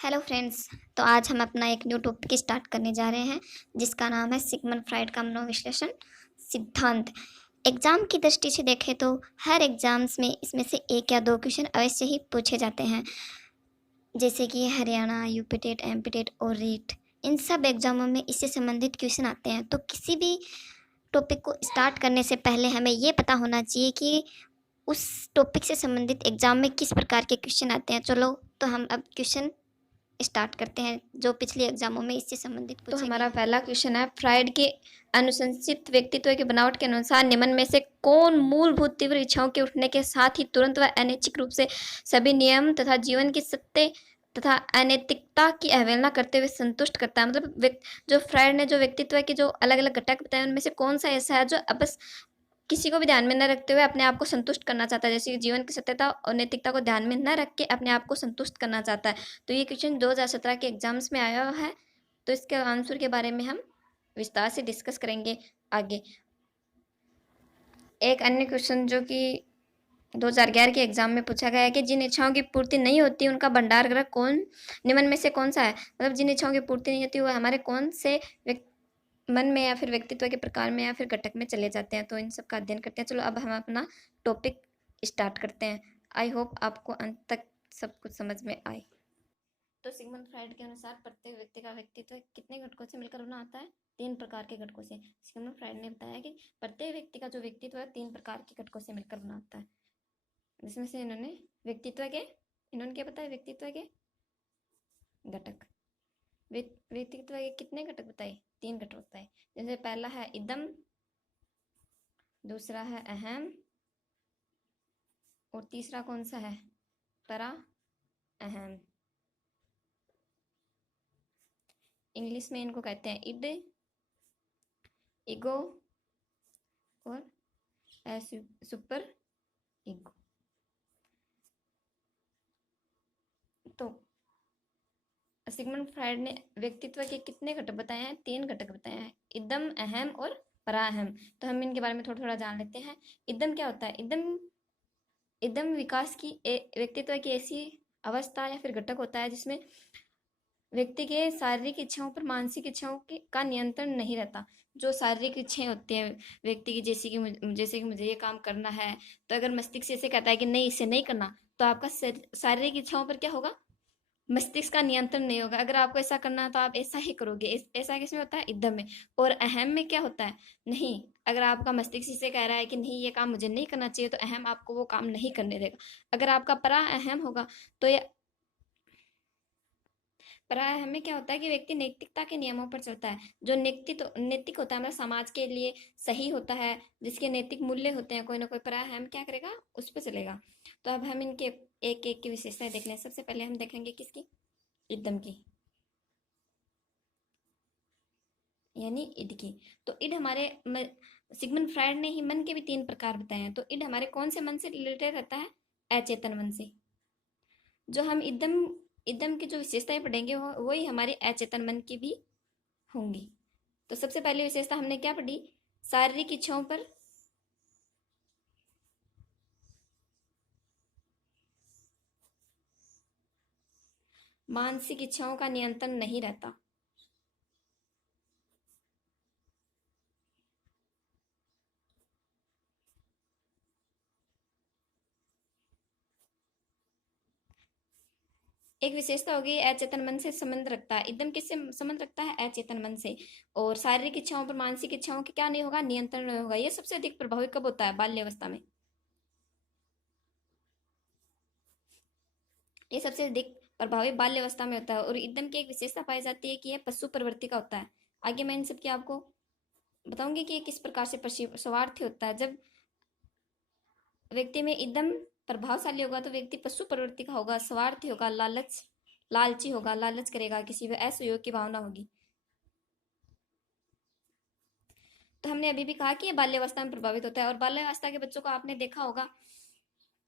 Hello friends. तो आज हम अपना एक न्यू टॉपिक स्टार्ट करने जा रहे हैं जिसका नाम है सिगमंड फ्राइड का मनोविश्लेषण सिद्धांत। एग्ज़ाम की दृष्टि से देखें तो हर एग्ज़ाम्स में इसमें से एक या दो क्वेश्चन अवश्य ही पूछे जाते हैं, जैसे कि Haryana, UP TET, MP TET और रीट। इन सब एग्ज़ामों में इससे संबंधित क्वेश्चन आते हैं। तो किसी भी टॉपिक को स्टार्ट करने से पहले हमें ये पता होना चाहिए कि उस टॉपिक से संबंधित एग्ज़ाम में किस प्रकार के क्वेश्चन आते हैं। चलो तो हम अब क्वेश्चन स्टार्ट करते हैं जो पिछले एग्जामों में इससे संबंधित पूछे गए। हमारा पहला क्वेश्चन है, फ्राइड के अनुशंसित व्यक्तित्व की बनावट के अनुसार निम्न में से कौन मूलभूत तीव्र इच्छाओं के उठने के साथ ही तुरंत व अनैच्छिक रूप से सभी नियम तथा जीवन की सत्य तथा अनैतिकता की अवहेलना करते हुए संतुष्ट करता है। मतलब जो फ्राइड ने जो व्यक्तित्व के जो अलग अलग घटक बताए उनमें से कौन सा ऐसा है जो बस किसी को भी ध्यान में न रखते हुए अपने आप को संतुष्ट करना चाहता है, जैसे कि जीवन की सत्यता और नैतिकता को ध्यान में न रख के अपने आप को संतुष्ट करना चाहता है। तो ये क्वेश्चन 2017 के एग्जाम्स में आया हुआ है। तो इसके आंसर के बारे में हम विस्तार से डिस्कस करेंगे आगे। एक अन्य क्वेश्चन जो कि 2011 के एग्जाम में पूछा गया है कि जिन इच्छाओं की पूर्ति नहीं होती उनका भंडार ग्रह कौन निम्न में से कौन सा है। मतलब जिन इच्छाओं की पूर्ति नहीं होती वो हमारे कौन से मन में या फिर व्यक्तित्व के प्रकार में या फिर घटक में चले जाते हैं। तो इन सब का अध्ययन करते हैं। चलो अब हम अपना टॉपिक स्टार्ट करते हैं। आई होप आपको अंत तक सब कुछ समझ में आए। तो सिगमंड फ्राइड के अनुसार प्रत्येक व्यक्ति का व्यक्तित्व कितने घटकों से मिलकर बना आता है? 3 प्रकार के घटकों से। सिगमंड फ्राइड ने बताया कि प्रत्येक व्यक्ति का जो व्यक्तित्व है 3 प्रकार के घटकों से मिलकर बना आता है, जिसमें से इन्होंने क्या बताया? व्यक्तित्व के घटक। व्यक्तित्व के कितने घटक बताए? 3 घटक बताए। जैसे पहला है इदम, दूसरा है अहम और तीसरा कौन सा है? परा अहम। इंग्लिश में इनको कहते हैं इड, ईगो और सुपर ईगो। तो सिगमंड फ्राइड ने व्यक्तित्व के कितने घटक बताए हैं? 3 घटक बताए हैं, इदम, अहम और पराअहम। तो हम इनके बारे में थोड़ा थोड़ा जान लेते हैं। इदम क्या होता है? इदम विकास की व्यक्तित्व की ऐसी अवस्था या फिर घटक होता है जिसमें व्यक्ति के शारीरिक इच्छाओं पर मानसिक इच्छाओं का नियंत्रण नहीं रहता। जो शारीरिक इच्छाएं होती हैं व्यक्ति की, जैसे कि मुझे ये काम करना है, तो अगर मस्तिष्क ऐसे कहता है कि नहीं इसे नहीं करना, तो आपका शारीरिक इच्छाओं पर क्या होगा? मस्तिष्क का नियंत्रण नहीं होगा। अगर आपको ऐसा करना है तो आप ऐसा ही करोगे। ऐसा किसमें होता है? इदम में। और अहम में क्या होता है? नहीं, अगर आपका मस्तिष्क इसे कह रहा है कि नहीं ये काम मुझे नहीं करना चाहिए, तो अहम आपको वो काम नहीं करने देगा। अगर आपका परा अहम होगा तो ये पराया में क्या होता है कि व्यक्ति नैतिकता के नियमों पर चलता है। जो नैतिक होता है, मतलब समाज के लिए सही होता है, जिसके नैतिक मूल्य होते हैं, कोई ना कोई पराया हम क्या करेगा? उस पर चलेगा। तो अब हम इनके एक एक की विशेषताएं देख लें। सबसे पहले हम देखेंगे किसकी? इदम की, यानी इड की। तो इड हमारे सिगमंड फ्राइड ने ही मन के भी 3 प्रकार बताए हैं। तो इड हमारे कौन से मन से रिलेटेड रहता है? अचेतन मन से। जो हम इदम की जो विशेषताएं पढ़ेंगे वो वही हमारे अचेतन मन की भी होंगी। तो सबसे पहली विशेषता हमने क्या पढ़ी? शारीरिक इच्छाओं पर मानसिक इच्छाओं का नियंत्रण नहीं रहता। एक विशेषता होगी अचेतन मन से संबंध रखता है। एकदम किससे संबंध रखता है? अचेतन मन से। और शारीरिक इच्छाओं पर मानसिक इच्छाओं के क्या नहीं होगा? नियंत्रण नहीं होगा। ये सबसे अधिक प्रभावी कब होता है? बाल्यावस्था में। ये सबसे अधिक प्रभावी बाल्यावस्था में होता है। और एकदम की एक विशेषता पाई जाती है कि यह पशु प्रवृत्ति का होता है। आगे मैं इन सबकी आपको बताऊंगी कि किस प्रकार से स्वार्थी होता है। जब व्यक्ति में एकदम प्रभावशाली होगा तो व्यक्ति पशु प्रवृत्ति का होगा, स्वार्थी होगा, लालची होगा, लालच करेगा, किसी भी असहयोग की भावना होगी। तो हमने अभी भी कहा कि ये बाल्यावस्था में प्रभावित होता है। और बाल्यावस्था के बच्चों को आपने देखा होगा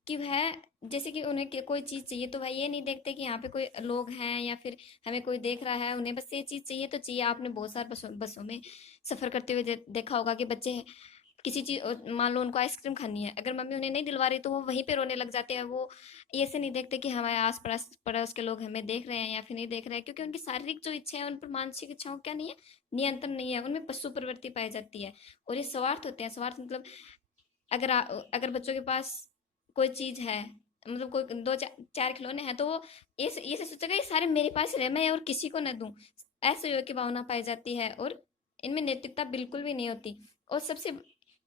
कि वह जैसे कि उन्हें कोई चीज चाहिए तो वह ये नहीं देखते कि यहाँ पे कोई लोग हैं या फिर हमें कोई देख रहा है, उन्हें बस ये चीज चाहिए तो चाहिए। आपने बहुत सारे बसों में सफर करते हुए देखा होगा कि बच्चे किसी चीज, मान लो उनको आइसक्रीम खानी है, अगर मम्मी उन्हें नहीं दिलवा रही तो वो वहीं पे रोने लग जाते हैं। वो ये से नहीं देखते कि हमारे आस पड़ोस पड़ोस के लोग हमें देख रहे हैं या फिर नहीं देख रहे हैं, क्योंकि उनकी शारीरिक जो इच्छा है उन पर मानसिक इच्छाओं क्या नहीं है, नियंत्रण नहीं है, उनमें पशु प्रवृत्ति पाई जाती है। और ये स्वार्थ होते हैं। स्वार्थ मतलब अगर बच्चों के पास कोई चीज है, मतलब कोई दो चार खिलौने हैं, तो वो ये से सोचेगा ये सारे मेरे पास रहे, मैं और किसी को न दूं। ऐसे की भावना पाई जाती है और इनमें नैतिकता बिल्कुल भी नहीं होती। और सबसे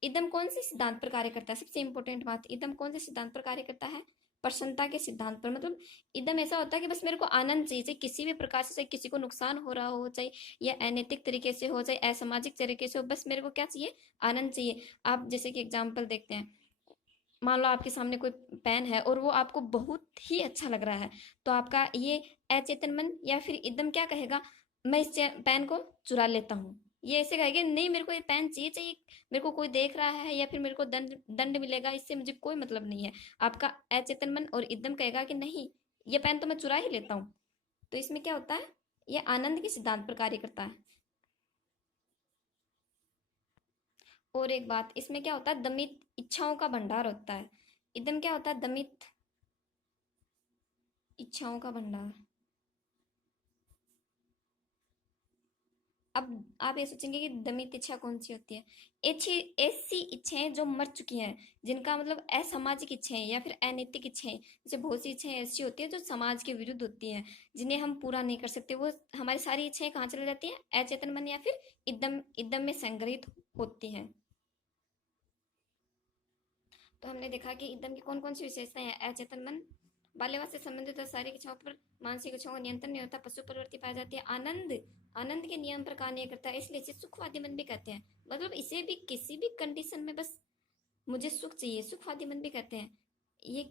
इदम कौन से सिद्धांत पर कार्य करता है, सबसे इंपॉर्टेंट बात, इदम कौन से सिद्धांत पर कार्य करता है, प्रसन्नता के सिद्धांत पर। मतलब इदम ऐसा होता है कि बस मेरे को आनंद चाहिए, चाहे किसी भी प्रकार से, चाहे किसी को नुकसान हो रहा हो, चाहे या अनैतिक तरीके से हो, चाहे असामाजिक तरीके से हो, बस मेरे को क्या चाहिए, आनंद चाहिए। आप जैसे कि एग्जाम्पल देखते हैं, मान लो आपके सामने कोई पेन है और वो आपको बहुत ही अच्छा लग रहा है, तो आपका ये अचेतन मन या फिर एकदम क्या कहेगा, मैं इस पेन को चुरा लेता हूँ। ये ऐसे कहेगा नहीं, मेरे को ये पेन चाहिए चाहिए, मेरे को कोई देख रहा है या फिर मेरे को दंड दंड मिलेगा, इससे मुझे कोई मतलब नहीं है। आपका अचेतन मन और एकदम कहेगा कि नहीं, ये पेन तो मैं चुरा ही लेता हूँ। तो इसमें क्या होता है, ये आनंद के सिद्धांत पर कार्य करता है। और एक बात, इसमें क्या होता है, दमित इच्छाओं का भंडार होता है। एकदम क्या होता है, दमित इच्छाओं का भंडार। अब आप ये सोचेंगे कि दमित इच्छा कौन सी होती है। ऐसी ऐसी इच्छाएं जो मर चुकी हैं, जिनका मतलब असामाजिक इच्छाएं या फिर अनैतिक इच्छाएं, जैसे बहुत सी इच्छाएं ऐसी होती है जो समाज के विरुद्ध होती हैं, जिन्हें हम पूरा नहीं कर सकते। वो हमारी सारी इच्छाएं कहाँ चली जाती हैं, अचेतन मन या फिर इदम इदम में संग्रहित होती हैं। तो हमने देखा कि इदम की कौन कौन सी विशेषताएं हैं। अचेतन मन बाल्यवास से संबंधित शारीरिक इच्छाओं पर मानसिक इच्छाओं का नियंत्रण नहीं होता, पशु प्रवृत्ति पाई जाती है। आनंद आनंद के नियम पर कार्य करता है, इसलिए इसे सुखवादी मन भी कहते हैं। मतलब इसे भी किसी भी कंडीशन में बस मुझे सुख चाहिए, सुखवादी मन भी कहते हैं। ये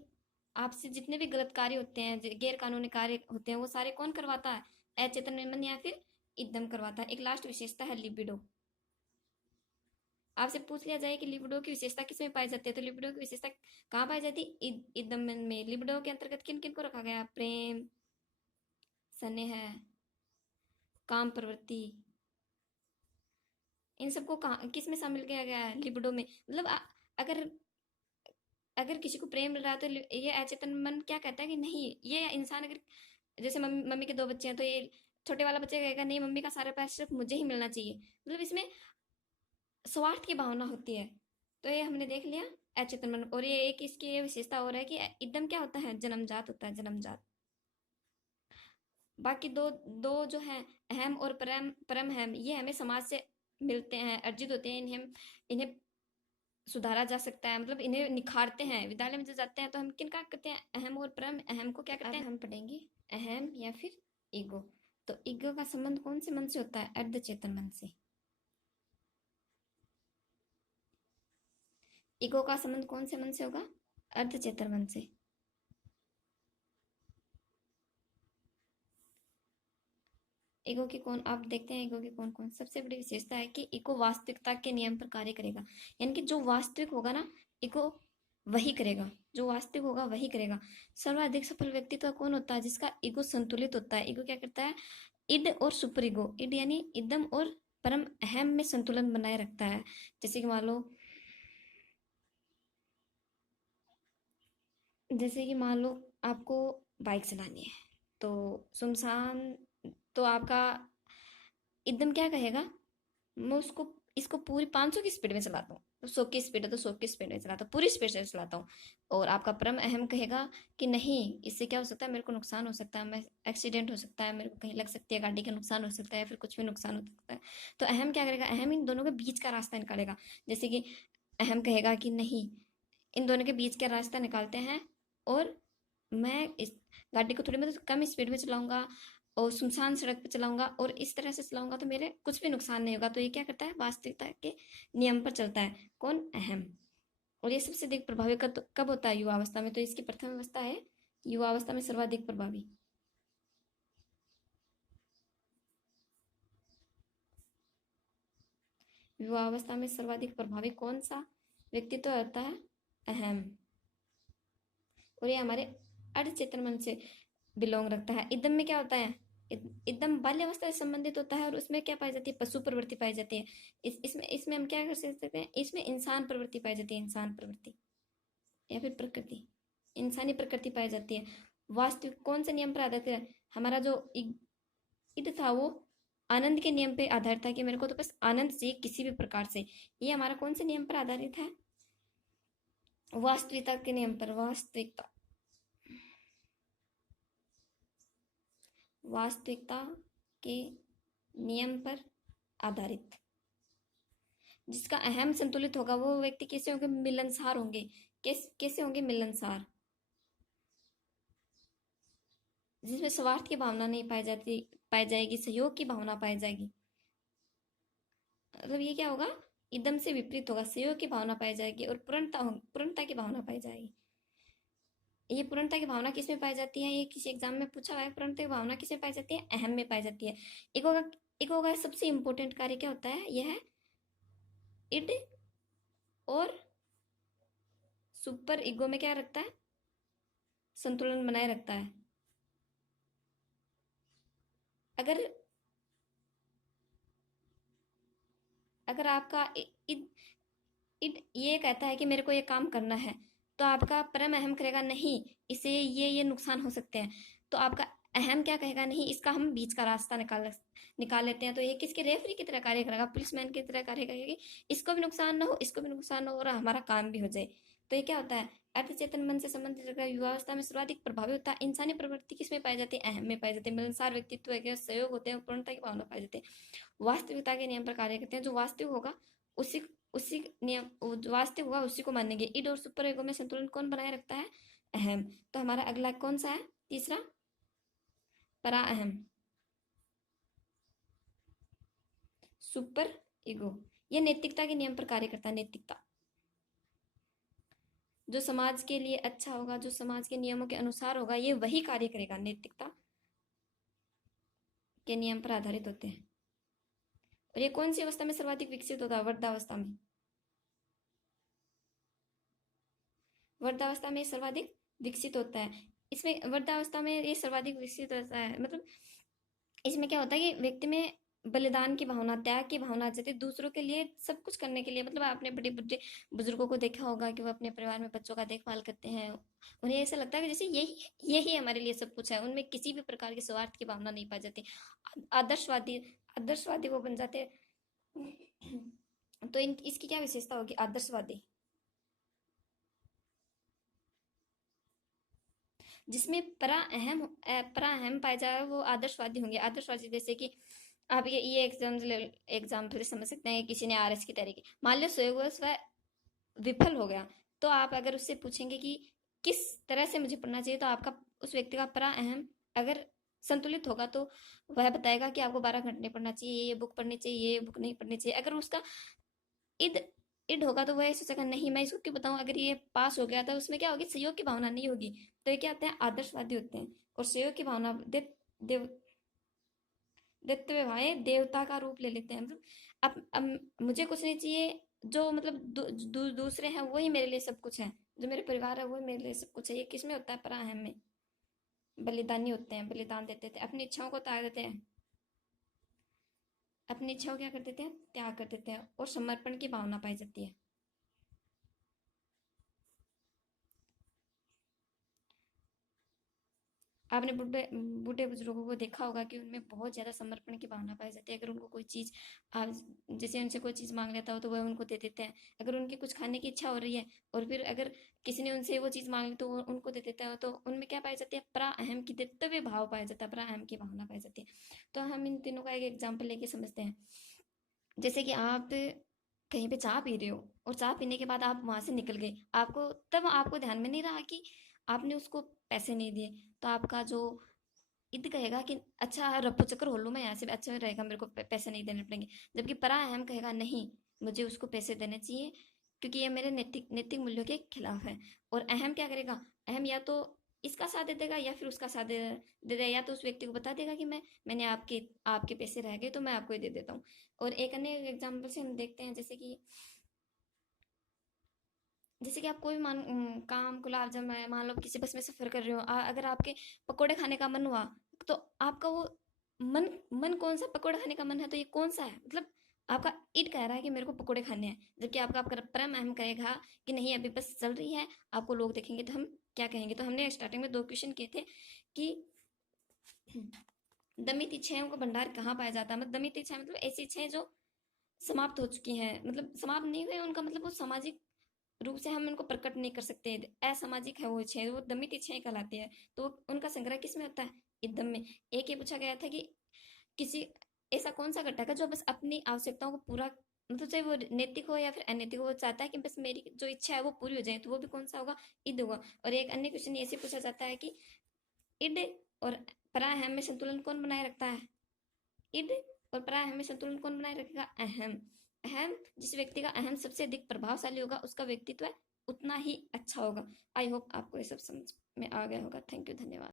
आपसे जितने भी गलत कार्य होते हैं, गैर कानूनी कार्य होते हैं, वो सारे कौन करवाता है, अचेतन मन या फिर इदम करवाता है। एक लास्ट विशेषता है लिबिडो। आपसे पूछ लिया जाए कि लिबिडो की विशेषता किसमें पाई जाती है, तो लिबिडो की विशेषता कहाँ पाई जाती है, इदम में। लिबिडो के अंतर्गत किन किन को रखा गया, प्रेम, स्नेह, काम प्रवृत्ति, इन सबको कहाँ किस में शामिल किया गया है, लिबिडो में। मतलब अगर अगर किसी को प्रेम मिल रहा है तो ये अचेतन मन क्या कहता है कि नहीं, ये इंसान अगर जैसे मम्मी मम्मी के दो बच्चे हैं, तो ये छोटे वाला बच्चा कहेगा नहीं, मम्मी का सारा पैसा सिर्फ मुझे ही मिलना चाहिए। मतलब इसमें स्वार्थ की भावना होती है। तो ये हमने देख लिया अचेतन मन। और ये एक इसकी ये विशेषता और है कि एकदम क्या होता है, जन्मजात होता है, जन्मजात। बाकी दो दो जो है, अहम और परम परम अहम, ये हमें समाज से मिलते हैं, अर्जित होते हैं। इन्हें इन्हें सुधारा जा सकता है, मतलब इन्हें निखारते हैं। विद्यालय में जब जाते हैं तो हम किन का करते हैं, अहम और परम अहम को क्या करते हैं, हम पढ़ेंगे अहम या फिर ईगो। तो ईगो का संबंध कौन से मन से होता है, अर्ध चेतन मन से। ईगो का संबंध कौन से मन से होगा, अर्ध चेतन मन से। ईगो की कौन, आप देखते हैं ईगो की कौन कौन सबसे बड़ी विशेषता है कि ईगो वास्तविकता के नियम पर कार्य करेगा। यानी कि जो वास्तविक होगा ना, ईगो वही करेगा, जो वास्तविक होगा वही करेगा। सर्वाधिक सफल व्यक्ति तो कौन होता है, जिसका ईगो संतुलित होता है। ईगो क्या करता है, इद और सुपर ईगो, इड यानी इदम और परम अहम में संतुलन बनाए रखता है। जैसे कि मान लो, आपको बाइक चलानी है, तो सुनसान, तो आपका एकदम क्या कहेगा, मैं उसको इसको पूरी 500 की स्पीड में चलाता हूँ, तो 100 की स्पीड है तो 100 की स्पीड में चलाता हूँ, पूरी स्पीड से चलाता हूँ। और आपका परम अहम कहेगा कि नहीं, इससे क्या हो सकता है, मेरे को नुकसान हो सकता है, मैं एक्सीडेंट हो सकता है, मेरे को कहीं लग सकती है, गाड़ी का नुकसान हो सकता है, या फिर कुछ भी नुकसान हो सकता है। तो अहम क्या करेगा, अहम इन दोनों के बीच का रास्ता निकालेगा। जैसे कि अहम कहेगा कि नहीं, इन दोनों के बीच का रास्ता निकालते हैं, और मैं इस गाड़ी को थोड़ी मतलब कम स्पीड में चलाऊंगा और सुनसान सड़क पे चलाऊंगा और इस तरह से चलाऊंगा तो मेरे कुछ भी नुकसान नहीं होगा। तो ये क्या करता है, वास्तविकता के नियम पर चलता है, कौन, अहम। और ये सबसे अधिक प्रभावी कब होता है, युवावस्था में। तो इसकी प्रथम अवस्था है युवावस्था में सर्वाधिक प्रभावी। युवावस्था में सर्वाधिक प्रभावी कौन सा व्यक्तित्व होता है, अहम। और ये हमारे अर्धचेतन मन से बिलोंग रखता है। इदम में क्या होता है, एकदम बाल्यावस्था से संबंधित होता है, और उसमें क्या पाई जाती है, पशु प्रवृत्ति पाई जाती है। इसमें इसमें हम क्या कर सकते हैं, इसमें इंसान प्रवृत्ति पाई जाती है, इंसान प्रवृत्ति या फिर प्रकृति, इंसानी प्रकृति पाई जाती है। वास्तविक कौन से नियम पर आधारित है, हमारा जो इद था वो आनंद के नियम पे आधारित था, कि मेरे को तो बस आनंद चाहिए किसी भी प्रकार से। ये हमारा कौन से नियम पर आधारित है, वास्तविकता के नियम पर, वास्तविकता, वास्तविकता के नियम पर आधारित। जिसका अहम संतुलित होगा वो व्यक्ति कैसे होंगे, मिलनसार होंगे। कैसे होंगे, मिलनसार, जिसमें स्वार्थ की भावना नहीं पाई जाएगी, सहयोग की भावना पाई जाएगी। मतलब ये क्या होगा, एकदम से विपरीत होगा, सहयोग की भावना पाई जाएगी और पूर्णता की भावना पाई जाएगी। ये पूर्णता की भावना किसमें पाई जाती है, ये किसी एग्जाम में पूछा हुआ है, पूर्णता की भावना किसमें पाई जाती है, अहम में पाई जाती है। एक होगा सबसे इंपॉर्टेंट कार्य क्या होता है, यह है इड और सुपर ईगो में क्या रखता है, संतुलन बनाए रखता है। अगर अगर आपका इड इड ये कहता है कि मेरे को ये काम करना है, तो आपका परम अहम करेगा नहीं, इसे ये नुकसान हो सकते हैं। तो आपका अहम क्या कहेगा, नहीं, इसका हम बीच का रास्ता निकाल लेते हैं। तो ये किसके, रेफरी की तरह कार्य करेगा, पुलिसमैन की तरह कार्य करेगा कि इसको भी नुकसान ना हो, इसको भी नुकसान ना हो, और हमारा काम भी हो जाए। तो ये क्या होता है, अर्धचेतन मन से संबंधित रखकर युवावस्था में सर्वाधिक प्रभावी होता है। इंसानी प्रवृत्ति किसमें पाई जाती है, अहम में पाई जाती है। मिलनसार व्यक्तित्व है, सहयोग होते हैं, पूर्णता की भावना पाई जाती है। वास्तविकता के नियम पर कार्य करते हैं। जो वास्तविक होगा उसी उसी नियम, जो वास्तविक होगा उसी को मानेंगे। ईड और सुपर ईगो में संतुलन कौन बनाए रखता है, अहम। तो हमारा अगला कौन सा है, तीसरा, परा अहम, सुपर ईगो। ये नैतिकता के नियम पर कार्य करता है। नैतिकता, जो समाज के लिए अच्छा होगा, जो समाज के नियमों के अनुसार होगा, ये वही कार्य करेगा। नैतिकता के नियम पर आधारित होते हैं। और ये कौन सी अवस्था में सर्वाधिक विकसित होता है, वृद्धावस्था में। वृद्धावस्था में सर्वाधिक विकसित होता है। इसमें वृद्धावस्था में ये सर्वाधिक विकसित होता है, मतलब इसमें क्या होता है कि व्यक्ति में बलिदान की भावना, त्याग की भावना आ जाती है, दूसरों के लिए सब कुछ करने के लिए। मतलब आपने बड़े बड़े बुजुर्गों को देखा होगा कि वो अपने परिवार में बच्चों का देखभाल करते हैं। उन्हें ऐसा लगता है कि जैसे यही यही हमारे लिए सब कुछ है। उनमें किसी भी प्रकार के स्वार्थ की भावना नहीं पाई जाती। आदर्शवादी आदर्शवादी वो बन जाते हैं। तो इसकी क्या विशेषता होगी, आदर्शवादी, जिसमें परा अहम पाया जाए वो आदर्शवादी होंगे। आदर्शवादी जैसे कि आप ये एग्जाम्पल समझ सकते हैं। किसी ने आरएस की तैयारी की, मान लो स्वयं वह विफल हो गया, तो आप अगर उससे पूछेंगे कि किस तरह से मुझे पढ़ना चाहिए, तो आपका उस व्यक्ति का परा अहम अगर संतुलित होगा तो वह बताएगा कि आपको 12 घंटे पढ़ना चाहिए, ये बुक पढ़नी चाहिए, ये बुक नहीं पढ़नी चाहिए। अगर उसका इड इड होगा तो वह सोचेगा नहीं, मैं इसको क्यों बताऊं, अगर ये पास हो गया था, उसमें क्या होगी, सहयोग की भावना नहीं होगी। तो ये क्या होते हैं, आदर्शवादी होते हैं। और सहयोग की भावना देव दैत्य भाई देवता का रूप ले लेते हैं। मतलब अब मुझे कुछ नहीं चाहिए, जो मतलब दूसरे हैं वही मेरे लिए सब कुछ है, जो मेरे परिवार है वही मेरे लिए सब कुछ है। ये किस में होता है, पराहम में। बलिदानी होते हैं, बलिदान देते थे, अपनी इच्छाओं को त्याग देते हैं, अपनी इच्छाओं क्या कर देते हैं, त्याग कर देते हैं, और समर्पण की भावना पाई जाती है। आपने बूढ़े बूढ़े बुजुर्गों को देखा होगा कि उनमें बहुत ज्यादा समर्पण की भावना पाई जाती है। अगर उनको कोई चीज, आप जैसे उनसे कोई चीज मांग लेता हो तो वह उनको दे देते हैं। अगर उनकी कुछ खाने की इच्छा हो रही है और फिर अगर किसी ने उनसे वो चीज मांग ली तो वो उनको दे देता है, तो उनमें क्या पाई जाती है, परा अहम की देतव्य भाव पाया जाता है, परा अहम की भावना पाई जाती है। तो हम इन तीनों का एक एग्जाम्पल लेके समझते हैं। जैसे कि आप कहीं पे चाय पी रहे हो, और चाय पीने के बाद आप वहां से निकल गए, आपको ध्यान में नहीं रहा कि आपने उसको पैसे नहीं दिए, तो आपका जो ईद कहेगा कि अच्छा रफू चक्कर हो लूँ मैं यहाँ से, अच्छा रहेगा, मेरे को पैसे नहीं देने पड़ेंगे। जबकि परा अहम कहेगा नहीं, मुझे उसको पैसे देने चाहिए, क्योंकि ये मेरे नैतिक नैतिक मूल्यों के खिलाफ है। और अहम क्या करेगा, अहम या तो इसका साथ दे देगा या फिर उसका साथ दे देगा, या तो उस व्यक्ति को बता देगा कि मैंने आपके आपके पैसे रह गए तो मैं आपको ही दे देता हूँ। और एक अन्य एग्जाम्पल से हम देखते हैं, जैसे कि आप कोई काम, गुलाब जामुन है, मान लो किसी बस में सफर कर रहे हो, अगर आपके पकोड़े खाने का मन हुआ, तो आपका वो मन मन कौन सा, पकोड़े खाने का मन है तो ये कौन सा है, मतलब आपका ईड कह रहा है कि मेरे को पकोड़े खाने हैं, जबकि आपका आपका परम अहम कहेगा कि नहीं अभी बस चल रही है, आपको लोग देखेंगे तो हम क्या कहेंगे। तो हमने स्टार्टिंग में 2 क्वेश्चन किए थे कि दमित इच्छाओं का भंडार कहाँ पाया जाता है। मतलब दमित इच्छाएं मतलब ऐसी इच्छाएं जो समाप्त हो चुकी हैं, मतलब समाप्त नहीं हुए उनका मतलब वो सामाजिक रूप से हम उनको प्रकट नहीं कर सकते, असामाजिक है वो इच्छाएं, वो दमित इच्छाएं कहलाती है। तो उनका संग्रह किस में होता है, इदम में। एक ये पूछा गया था कि किसी ऐसा कौन सा घटक है जो बस अपनी आवश्यकताओं को पूरा, मतलब चाहे वो नैतिक हो या फिर अनैतिक हो, वो चाहता है कि बस मेरी जो इच्छा है वो पूरी हो जाए, तो वो भी कौन सा होगा, ईद होगा। और एक अन्य क्वेश्चन ऐसे पूछा जाता है कि ईद और पराअहम में संतुलन कौन बनाए रखता है, ईद और पराअहम में संतुलन कौन बनाए रखेगा, अहम। अहम, जिस व्यक्ति का अहम सबसे अधिक प्रभावशाली होगा उसका व्यक्तित्व उतना ही अच्छा होगा। आई होप आपको ये सब समझ में आ गया होगा। थैंक यू, धन्यवाद।